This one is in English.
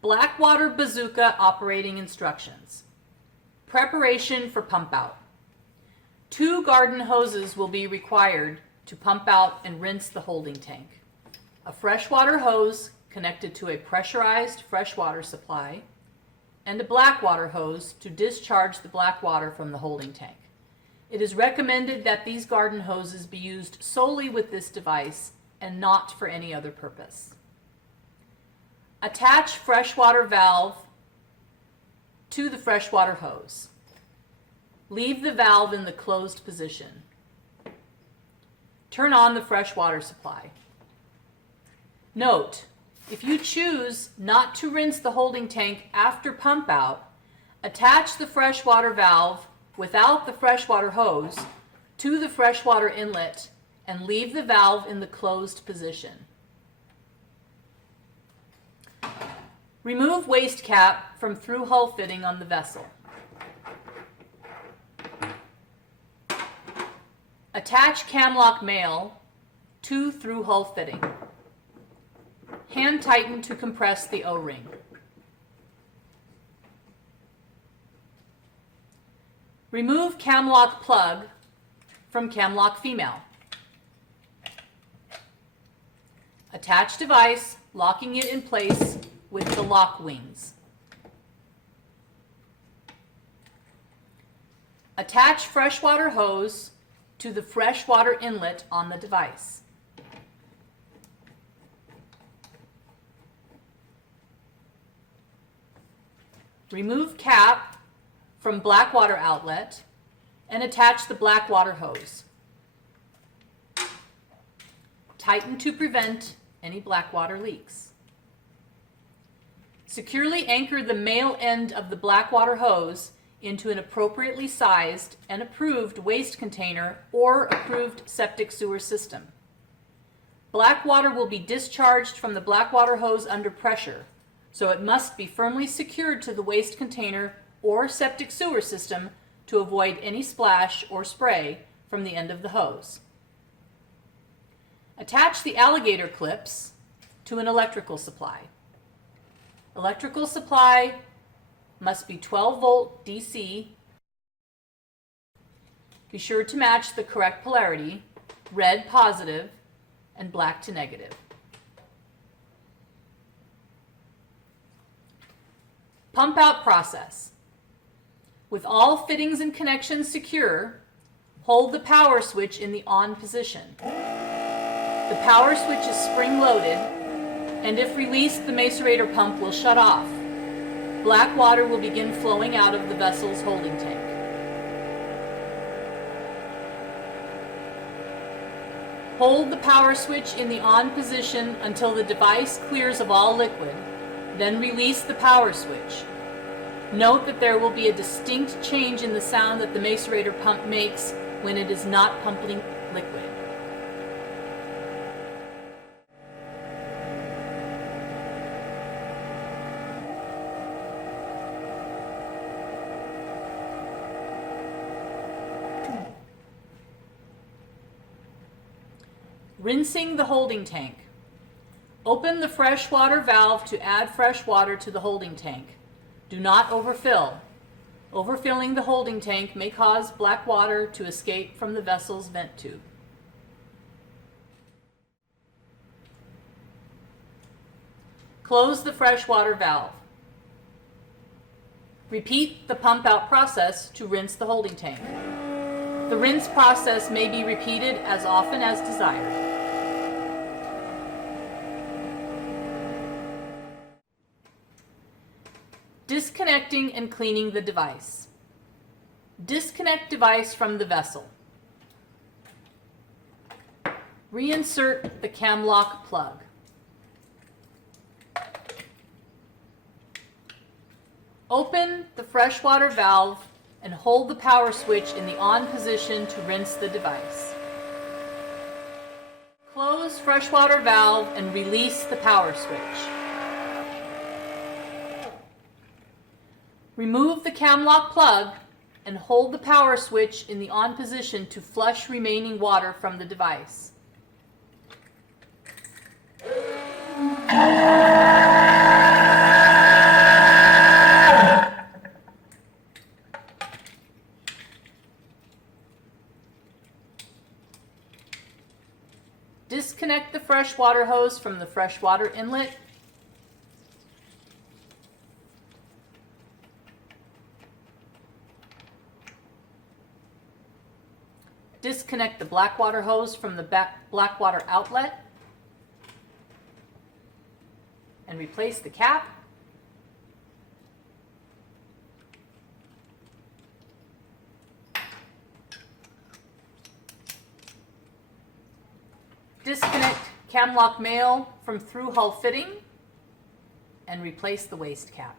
Blackwater Bazooka operating instructions. Preparation for pump out. 2 garden hoses will be required to pump out and rinse the holding tank. A freshwater hose connected to a pressurized freshwater supply, and a Blackwater hose to discharge the black water from the holding tank. It is recommended that these garden hoses be used solely with this device and not for any other purpose. Attach freshwater valve to the freshwater hose. Leave the valve in the closed position. Turn on the freshwater supply. Note, if you choose not to rinse the holding tank after pump out, attach the freshwater valve without the freshwater hose to the freshwater inlet and leave the valve in the closed position. Remove waste cap from through hull fitting on the vessel. Attach camlock male to through hull fitting. Hand tighten to compress the O-ring. Remove camlock plug from camlock female. Attach device, locking it in place with the lock wings. Attach freshwater hose to the freshwater inlet on the device. Remove cap from Blackwater outlet and attach the Blackwater hose. Tighten to prevent any Blackwater leaks. Securely anchor the male end of the Blackwater hose into an appropriately sized and approved waste container or approved septic sewer system. Blackwater will be discharged from the Blackwater hose under pressure, so it must be firmly secured to the waste container or septic sewer system to avoid any splash or spray from the end of the hose. Attach the alligator clips to an electrical supply. Electrical supply must be 12 volt DC. Be sure to match the correct polarity, red positive and black to negative. Pump out process. With all fittings and connections secure, hold the power switch in the on position. The power switch is spring-loaded, and if released, the macerator pump will shut off. Black water will begin flowing out of the vessel's holding tank. Hold the power switch in the on position until the device clears of all liquid, then release the power switch. Note that there will be a distinct change in the sound that the macerator pump makes when it is not pumping liquid. Rinsing the holding tank. Open the freshwater valve to add fresh water to the holding tank. Do not overfill. Overfilling the holding tank may cause black water to escape from the vessel's vent tube. Close the freshwater valve. Repeat the pump out process to rinse the holding tank. The rinse process may be repeated as often as desired. Disconnecting and cleaning the device. Disconnect device from the vessel. Reinsert the camlock plug. Open the freshwater valve and hold the power switch in the on position to rinse the device. Close freshwater valve and release the power switch. Remove the camlock plug and hold the power switch in the on position to flush remaining water from the device. Disconnect the freshwater hose from the freshwater inlet. Disconnect the Blackwater hose from the Blackwater outlet and replace the cap. Disconnect cam lock male from through hull fitting and replace the waste cap.